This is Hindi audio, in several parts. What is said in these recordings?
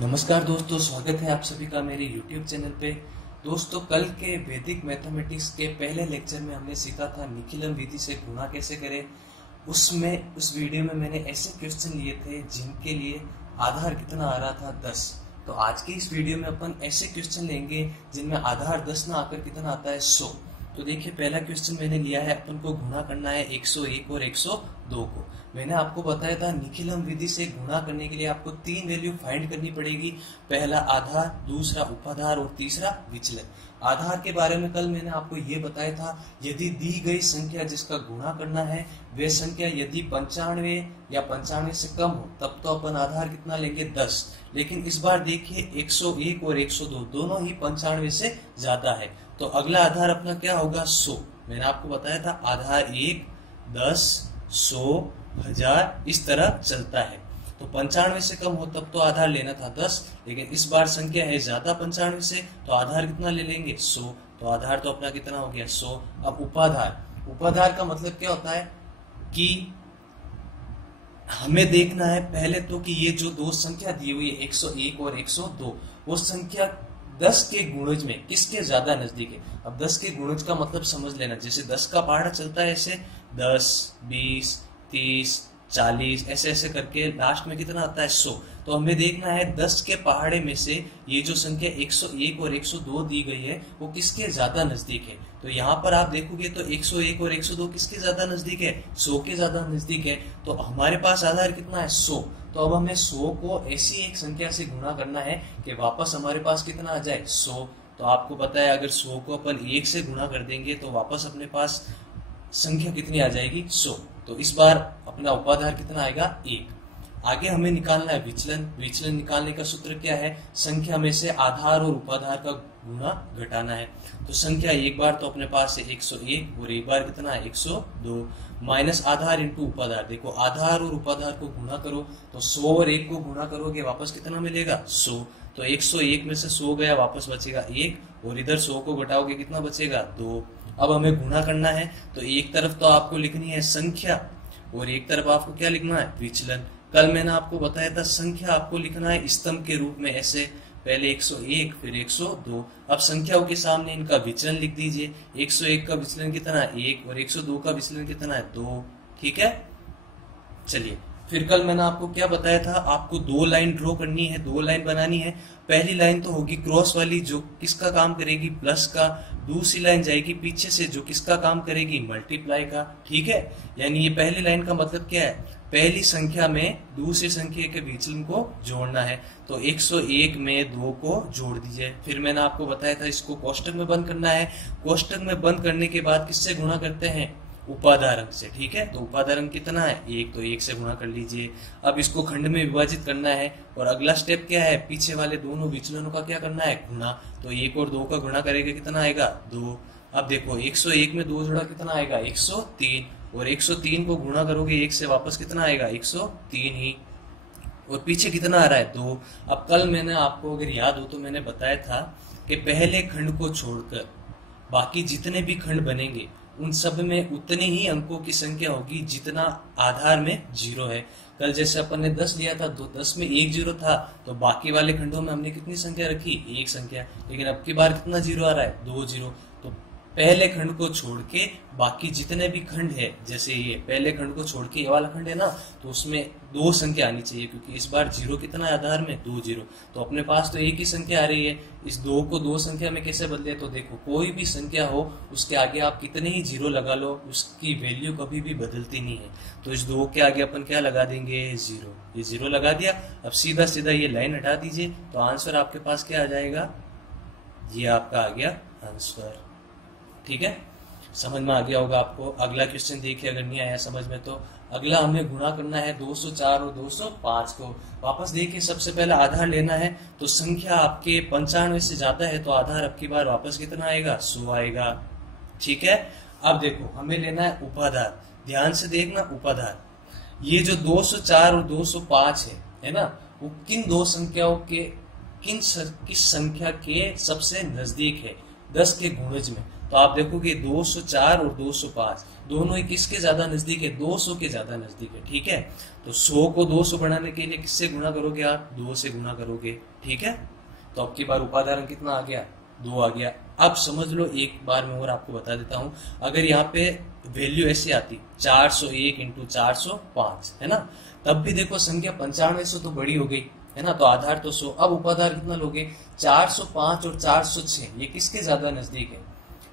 नमस्कार दोस्तों, स्वागत है आप सभी का मेरे YouTube चैनल पे। दोस्तों, कल के वैदिक मैथमेटिक्स के पहले लेक्चर में हमने सीखा था निखिलम विधि से गुणा कैसे करें। उस वीडियो में मैंने ऐसे क्वेश्चन लिए थे जिनके लिए आधार कितना आ रहा था 10। तो आज की इस वीडियो में अपन ऐसे क्वेश्चन लेंगे जिनमें आधार 10 ना आकर कितना आता है 100। तो देखिए, पहला क्वेश्चन मैंने लिया है, अपन को गुणा करना है 101 और 102 को। मैंने आपको बताया था निखिलम विधि से गुणा करने के लिए आपको 3 वैल्यू फाइंड करनी पड़ेगी। पहला आधार, दूसरा उपाधार और तीसरा विचलन। आधार के बारे में कल मैंने आपको ये बताया था, यदि दी गई संख्या जिसका गुणा करना है वे संख्या यदि 95 या 95 से कम हो तब तो अपन आधार कितना लेंगे 10। लेकिन इस बार देखिए 101 और 102 दोनों ही 95 से ज्यादा है, तो अगला आधार अपना क्या होगा 100। मैंने आपको बताया था आधार 1, 10, 100, 1000 इस तरह चलता है। तो 95 से कम हो तब तो आधार लेना था 10, लेकिन इस बार संख्या है ज्यादा 95 से, तो आधार कितना ले लेंगे 100। तो आधार तो अपना कितना हो गया 100। अब उपाधार का मतलब क्या होता है कि हमें देखना है पहले तो कि ये जो दो संख्या दी हुई है 101 और 102, वो संख्या 10 के गुणज में किसके ज्यादा नजदीक है। अब 10 के गुणज का मतलब समझ लेना, जैसे 10 का पहाड़ा चलता है ऐसे 10, 20, 30, 40 ऐसे ऐसे करके लास्ट में कितना आता है 100। तो हमें देखना है 10 के पहाड़े में से ये जो संख्या 101 और 102 दी गई है वो किसके ज्यादा नजदीक है। तो यहाँ पर आप देखोगे तो 101 और 102 किसके ज्यादा नजदीक है, 100 के ज्यादा नजदीक है। तो हमारे पास आधार कितना है 100। तो अब हमें 100 को ऐसी एक संख्या से गुणा करना है कि वापस हमारे पास कितना आ जाए 100। तो आपको पता है अगर 100 को अपन 1 से गुणा कर देंगे तो वापस अपने पास संख्या कितनी आ जाएगी 100। तो इस बार अपना उपाधार कितना आएगा 1। आगे हमें निकालना है विचलन निकालने का सूत्र क्या है, संख्या में से आधार और उपाधार का गुणा घटाना है। तो संख्या एक बार तो अपने पास है 101 और एक बार कितना है 102, माइनस आधार इंटू उपाधार। देखो आधार और उपाधार को गुणा करो तो 100 और 1 को गुणा करोगे वापस कितना मिलेगा 100। तो 101 में से 100 गया, वापस बचेगा 1 और इधर 100 को घटाओगे कितना बचेगा 2। अब हमें गुणा करना है तो एक तरफ तो आपको लिखनी है संख्या और एक तरफ आपको क्या लिखना है विचलन। कल मैंने आपको बताया था संख्या आपको लिखना है स्तंभ के रूप में, ऐसे पहले 101 फिर 102। अब संख्याओं के सामने इनका विचलन लिख दीजिए। 101 का विचलन कितना है 1 और 102 का विचलन कितना है 2। ठीक है, चलिए फिर कल मैंने आपको क्या बताया था, आपको 2 लाइन ड्रॉ करनी है, 2 लाइन बनानी है। पहली लाइन तो होगी क्रॉस वाली जो किसका काम करेगी प्लस का, दूसरी लाइन जाएगी पीछे से जो किसका काम करेगी मल्टीप्लाई का। ठीक है, यानी ये पहली लाइन का मतलब क्या है, पहली संख्या में दूसरी संख्या के विचलन को जोड़ना है। तो 101 में 2 को जोड़ दीजिए। फिर मैंने आपको बताया था इसको कोष्टक में बंद करना है। कोष्टक में बंद करने के बाद किससे गुणा करते हैं उपाधार अंक से। ठीक है, तो उपाधार अंक कितना है 1, तो 1 से गुणा कर लीजिए। अब इसको खंड में विभाजित करना है और अगला स्टेप क्या है, पीछे वाले दोनों विचलनों का क्या करना है गुणा। तो 1 और 2 का गुणा करेंगे कितना आएगा 2। अब देखो 101 में 2 जोड़ा कितना आएगा 103 और 103 को गुणा करोगे 1 से वापस कितना आएगा 103 ही, और पीछे कितना आ रहा है 2। अब कल मैंने आपको अगर याद हो तो मैंने बताया था कि पहले खंड को छोड़कर बाकी जितने भी खंड बनेंगे उन सब में उतने ही अंकों की संख्या होगी जितना आधार में 0 है। कल जैसे अपन ने 10 लिया था तो 10 में 1 0 था, तो बाकी वाले खंडों में हमने कितनी संख्या रखी 1 संख्या, लेकिन अब की बार कितना 0 आ रहा है 2 0। तो पहले खंड को छोड़ के बाकी जितने भी खंड है, जैसे ये पहले खंड को छोड़ के ये वाला खंड है ना, तो उसमें 2 संख्या आनी चाहिए, क्योंकि इस बार 0 कितना है आधार में 2 0। तो अपने पास तो एक ही संख्या आ रही है। इस 2 को 2 संख्या में कैसे बदले, तो देखो कोई भी संख्या हो उसके आगे आप कितने ही 0 लगा लो उसकी वैल्यू कभी भी बदलती नहीं है। तो इस 2 के आगे अपन क्या लगा देंगे 0, ये 0 लगा दिया। अब सीधा सीधा ये लाइन हटा दीजिए तो आंसर आपके पास क्या आ जाएगा, ये आपका आ गया आंसर। ठीक है, समझ में आ गया होगा आपको। अगला क्वेश्चन देखिए, अगर नहीं आया समझ में तो अगला हमें गुणा करना है 204 और 205 को। वापस देखिए, सबसे पहले आधार लेना है, तो संख्या आपके 95 से ज्यादा है तो आधार अब की बार वापस कितना आएगा 100 आएगा। ठीक है, अब देखो हमें लेना है उपाधार। ध्यान से देखना उपाधार, ये जो 204 और 205 है ना, वो किन दो संख्याओं के किस संख्या के सबसे नजदीक है 10 के गुणज में। तो आप देखोगे 204 और 205 दोनों ही किसके ज्यादा नजदीक है, 200 के ज्यादा नजदीक है। ठीक है, तो 100 को 200 बढ़ाने के लिए किससे गुणा करोगे आप, 2 से गुणा करोगे। ठीक है, तो अब की बार उपादान कितना आ गया, 2 आ गया। अब समझ लो, एक बार मैं और आपको बता देता हूं, अगर यहाँ पे वैल्यू ऐसी आती 401 इंटू 405 है ना, तब भी देखो संख्या 95 से तो बड़ी हो गई है ना, तो आधार तो 100। अब उपाधार कितना लोगे, 405 और 406 ये किसके ज्यादा नजदीक है,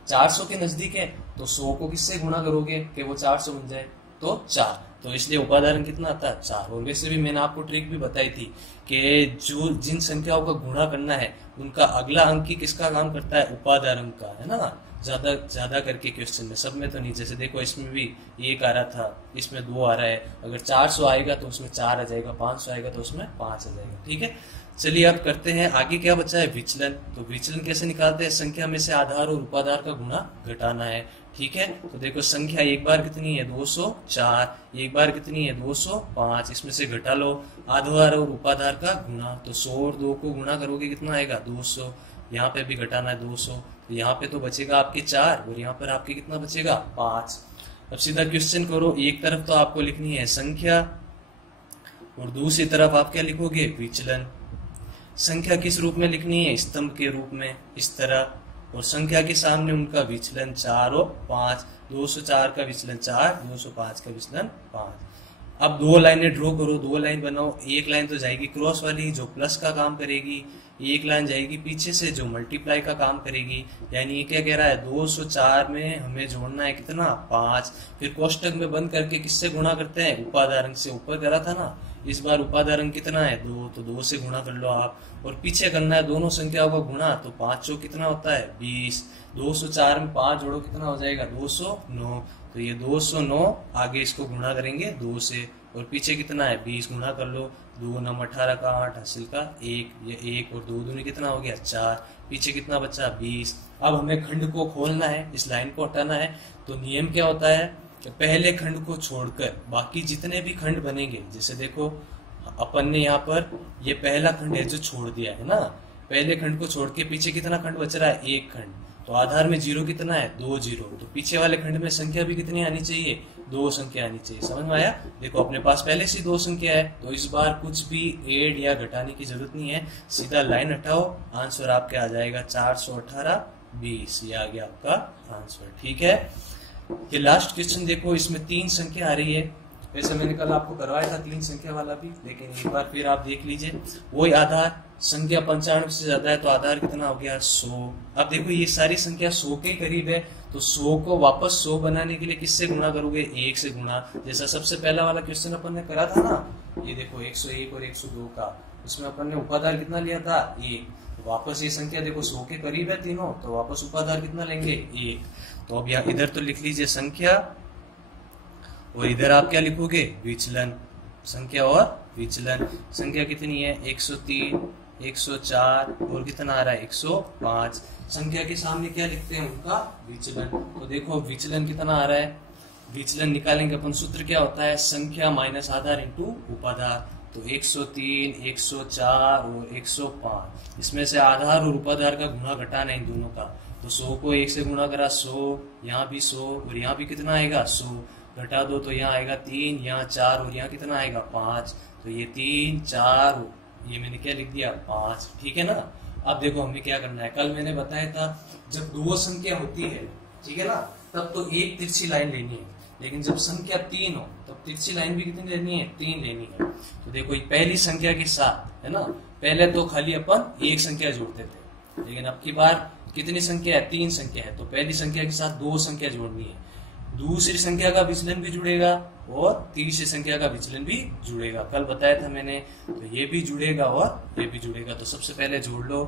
400 के नजदीक है, तो 100 को किससे गुणा करोगे कि वो 400 बन जाए, तो 4। तो इसलिए उपादान कितना आता है, 4। और वैसे भी मैंने आपको ट्रिक भी बताई थी कि जो जिन संख्याओं का गुणा करना है उनका अगला अंक ही किसका काम करता है, उपादान अंक का, है ना, ज्यादा ज्यादा करके क्वेश्चन में, सब में तो नहीं। जैसे देखो इसमें भी 1 आ रहा था, इसमें 2 आ रहा है, अगर 400 आएगा तो उसमें 4 आ जाएगा, 500 आएगा तो उसमें 5 आ जाएगा। ठीक है, चलिए अब करते हैं आगे, क्या बचा है, विचलन। तो विचलन कैसे निकालते हैं, संख्या में से आधार और उपाधार का गुणा घटाना है। ठीक है, तो देखो संख्या एक बार कितनी है, 204, एक बार कितनी है, 205, इसमें से घटा लो आधार और उपाधार का गुणा, तो 100 और 2 को गुणा करोगे कितना आएगा, 200। यहाँ पे भी घटाना है 200, तो यहाँ पे तो बचेगा आपके 4 और यहाँ पर आपके कितना बचेगा, 5। अब सीधा क्वेश्चन करो, एक तरफ तो आपको लिखनी है संख्या और दूसरी तरफ आप क्या लिखोगे, विचलन। संख्या किस रूप में लिखनी है, स्तंभ के रूप में, इस तरह, और संख्या के सामने उनका विचलन 4 और 5, 204 का विचलन 4, 205 का विचलन 5। अब 2 लाइनें ड्रॉ करो, 2 लाइन बनाओ, एक लाइन तो जाएगी क्रॉस वाली जो प्लस का काम करेगी, एक लाइन जाएगी पीछे से जो मल्टीप्लाई का काम करेगी। यानी ये क्या कह रहा है, 204 में हमें जोड़ना है कितना, 5। फिर कोष्टक में बंद करके किससे गुणा करते हैं, उपादान से, ऊपर करा था ना, इस बार उपादान कितना है, 2, तो 2 से गुणा कर लो आप। और पीछे करना है दोनों संख्याओं का गुणा, तो 5 चौक कितना होता है, 20। 204 में 5 जोड़ो कितना हो जाएगा, 209। तो ये 209, आगे इसको गुणा करेंगे 2 से, और पीछे कितना है, 20 गुणा कर लो, 2 9 18 का 8, हासिल का 1, ये 1 और 2 दूनी कितना हो गया, 4, पीछे कितना बचा, 20। अब हमें खंड को खोलना है, इस लाइन को हटाना है। तो नियम क्या होता है कि पहले खंड को छोड़कर बाकी जितने भी खंड बनेंगे, जैसे देखो अपन ने यहाँ पर ये पहला खंड है जो छोड़ दिया है ना, पहले खंड को छोड़ के पीछे कितना खंड बच रहा है, 1 खंड, तो आधार में 0 कितना है, 2 0, तो पीछे वाले खंड में संख्या भी कितनी आनी चाहिए, 2 संख्या आनी चाहिए। समझ में आया, देखो अपने पास पहले से 2 संख्या है, तो इस बार कुछ भी ऐड या घटाने की जरूरत नहीं है, सीधा लाइन हटाओ, आंसर आपके आ जाएगा 418 20, ये आ गया आपका आंसर। ठीक है, ये लास्ट क्वेश्चन देखो, इसमें 3 संख्या आ रही है, वैसे मैंने कल आपको करवाया था 3 संख्या वाला भी, लेकिन एक बार फिर आप देख लीजिए। वही आधार, संख्या 95 से ज्यादा है तो आधार कितना हो गया, 100। अब देखो ये सारी संख्या 100 के करीब है, तो 100 को वापस 100 बनाने के लिए किससे गुणा करोगे, 1 से गुणा। जैसा सबसे पहला वाला क्वेश्चन अपन ने करा था ना, ये देखो 101 और 102 का, इसमें अपन ने उपाधार कितना लिया था, 1। वापस ये संख्या देखो 100 के करीब है तीनों, तो वापस उपाधार कितना लेंगे, 1। तो अब यहाँ इधर तो लिख लीजिए संख्या, और इधर आप क्या लिखोगे, विचलन। संख्या और विचलन, संख्या कितनी है, 103, 104 और कितना आ रहा है, 105। संख्या के सामने क्या लिखते हैं, उनका विचलन। तो देखो विचलन कितना आ रहा है, विचलन निकालेंगे अपन, सूत्र क्या होता है, संख्या माइनस आधार इंटू उपाधार। तो 103, 104 और 105, इसमें से आधार और उपाधार का गुणा घटाना है इन दोनों का। तो 100 को 1 से गुणा करा 100, यहाँ भी 100 और यहाँ भी कितना आएगा, 100, घटा दो तो यहाँ आएगा 3, यहाँ 4 और यहाँ कितना आएगा, 5। तो ये 3 4, ये मैंने क्या लिख दिया, 5। ठीक है ना। अब देखो हमें क्या करना है, कल मैंने बताया था जब 2 संख्या होती है, ठीक है ना, तब तो एक तिरछी लाइन लेनी है, लेकिन जब संख्या 3 हो तब तिरछी लाइन भी कितनी लेनी है, 3 लेनी है। तो देखो पहली संख्या के साथ, है ना, पहले तो खाली अपन एक संख्या जोड़ते थे, लेकिन अब की बार कितनी संख्या है, 3 संख्या है, तो पहली संख्या के साथ 2 संख्या जोड़नी है, दूसरी संख्या का विचलन भी जुड़ेगा और तीसरी संख्या का विचलन भी जुड़ेगा, कल बताया था मैंने। तो ये भी जुड़ेगा और ये भी जुड़ेगा। तो सबसे पहले जोड़ लो,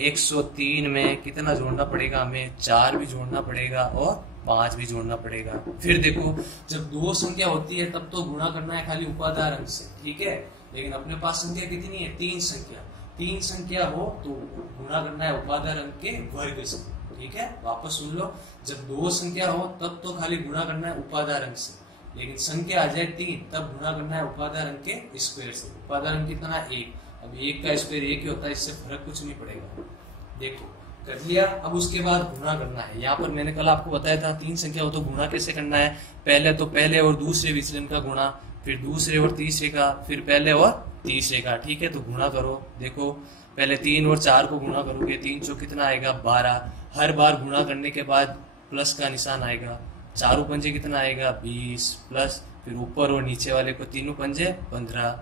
103 में कितना जोड़ना पड़ेगा हमें, 4 भी जोड़ना पड़ेगा और 5 भी जोड़ना पड़ेगा। फिर देखो जब 2 संख्या होती है तब तो गुणा करना है खाली उपाधार अंक से, ठीक है, लेकिन अपने पास संख्या कितनी है, 3 संख्या। 3 संख्या हो तो गुणा करना है उपाधार अंक के वर्ग से, ठीक है। वापस सुन लो, जब 2 संख्या हो तब तो खाली गुणा करना है उपाधार अंक से, लेकिन संख्या आ जाए 3 तब गुणा करना है उपाधार अंक के स्क्वायर से। उपाधार अंक कितना है, 1। अब 1 का स्क्वायर 1 ही होता है, इससे फर्क कुछ नहीं पड़ेगा। देखो कर लिया। अब उसके बाद गुणा करना है। यहाँ पर मैंने कल आपको बताया था 3 संख्या हो तो गुणा कैसे करना है। पहले तो पहले और दूसरे विचलन का गुणा, फिर दूसरे और तीसरे का, फिर पहले और तीसरे का। ठीक है, तो गुणा करो। देखो पहले 3 और 4 को गुणा करोगे, 3 चौक कितना आएगा 12। हर बार गुणा करने के बाद प्लस का निशान आएगा। 4 पंजे कितना आएगा 20 प्लस, फिर ऊपर और नीचे वाले को 3 पंजे 15।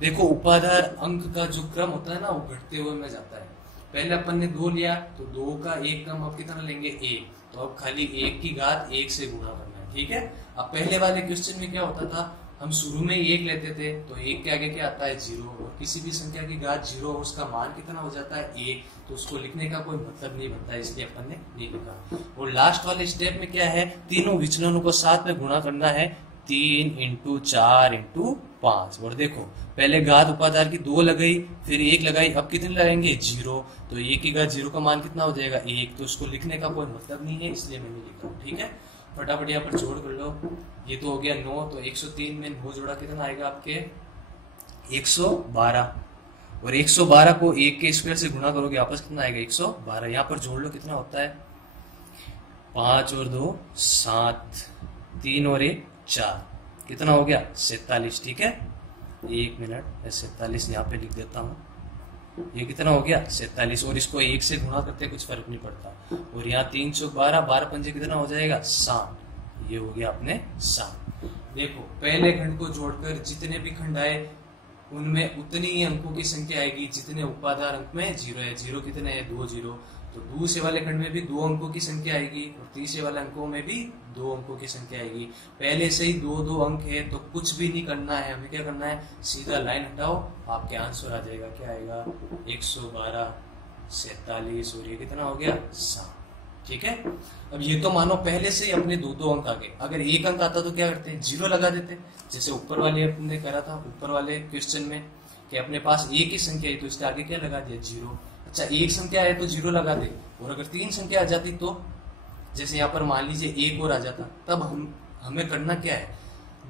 देखो उपाधार अंक का जो क्रम होता है ना, वो घटते हुए में जाता है। पहले अपन ने 2 लिया तो 2 का 1 कम, अब कितना लेंगे 1, तो अब खाली 1 की घात 1 से गुणा करना है। ठीक है, अब पहले वाले क्वेश्चन में क्या होता था, हम शुरू में ही 1 लेते थे, तो 1 के आगे क्या आता है 0, और किसी भी संख्या की घात 0 उसका मान कितना हो जाता है 1, तो उसको लिखने का कोई मतलब नहीं बनता है, इसलिए अपन ने नहीं लिखा। और लास्ट वाले स्टेप में क्या है, तीनों विचलनों को साथ में गुणा करना है, 3 × 4 × 5। और देखो पहले घात उपाधार की 2 लगाई, फिर 1 लगाई, अब कितने लगाएंगे 0, तो 1 की घात 0 का मान कितना हो जाएगा 1, तो उसको लिखने का कोई मतलब नहीं है, इसलिए मैंने लिखा। ठीक है, फटाफट यहाँ पर जोड़ कर लो। ये तो हो गया 9, तो 103 में 9 जोड़ा कितना आएगा आपके 112, और 112 को 1 के स्क्वायर से गुणा करोगे आपस कितना आएगा 112। यहाँ पर जोड़ लो कितना होता है 5 और 2 7, 3 और 1 4, कितना हो गया 47। ठीक है, 1 मिनट, मैं 47 यहाँ पे लिख देता हूँ। ये कितना हो गया 47, और इसको 1 से गुणा करते कुछ फर्क नहीं पड़ता। और यहाँ 3 चौक 12, 12 पंजे कितना हो जाएगा 60, ये हो गया अपने 60। देखो पहले खंड को जोड़कर जितने भी खंड आए उनमें उतनी ही अंकों की संख्या आएगी जितने उपाधार अंक में 0 है। 0 कितने है 2 0, तो दूसरे वाले खंड में भी 2 अंकों की संख्या आएगी, और तीसरे वाले अंकों में भी 2 अंकों की संख्या आएगी। पहले से ही 2 अंक है, तो कुछ भी नहीं करना है, हमें क्या करना है, सीधा लाइन हटाओ, आपके आंसर आ जाएगा। क्या आएगा 112 47, और ये कितना हो गया 7। ठीक है, अब ये तो मानो पहले से ही अपने 2 अंक आ गए। अगर 1 अंक आता तो क्या करते हैं 0 लगा देते, जैसे ऊपर वाले अपने करा था ऊपर वाले क्वेश्चन में कि अपने पास 1 ही संख्या है तो इसके आगे क्या लगा दिया 0। अच्छा 1 संख्या है तो 0 लगा दे, और अगर 3 संख्या आ जाती तो, जैसे यहाँ पर मान लीजिए 1 और आ जाता, तब हमें करना क्या है,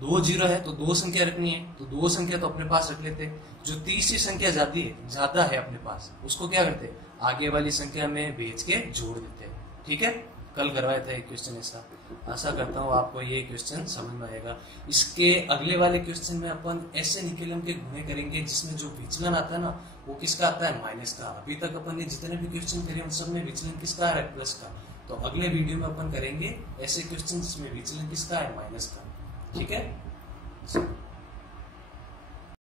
2 0 है तो 2 संख्या रखनी है, तो 2 संख्या तो अपने पास रख लेते। जो तीसरी संख्या ज्यादा है अपने पास, उसको क्या करते आगे वाली संख्या में भेज के जोड़ देते। ठीक है, कल करवाया था एक क्वेश्चन ऐसा। आशा करता हूँ आपको ये क्वेश्चन समझ में आएगा। इसके अगले वाले क्वेश्चन में अपन ऐसे निकेलम के गुणे करेंगे जिसमें जो विचलन आता है ना, वो किसका आता है माइनस का। अभी तक अपन ने जितने भी क्वेश्चन करे उन सब में विचलन किसका है प्लस का, तो अगले वीडियो में अपन करेंगे ऐसे क्वेश्चन जिसमें विचलन किसका है माइनस का। ठीक है।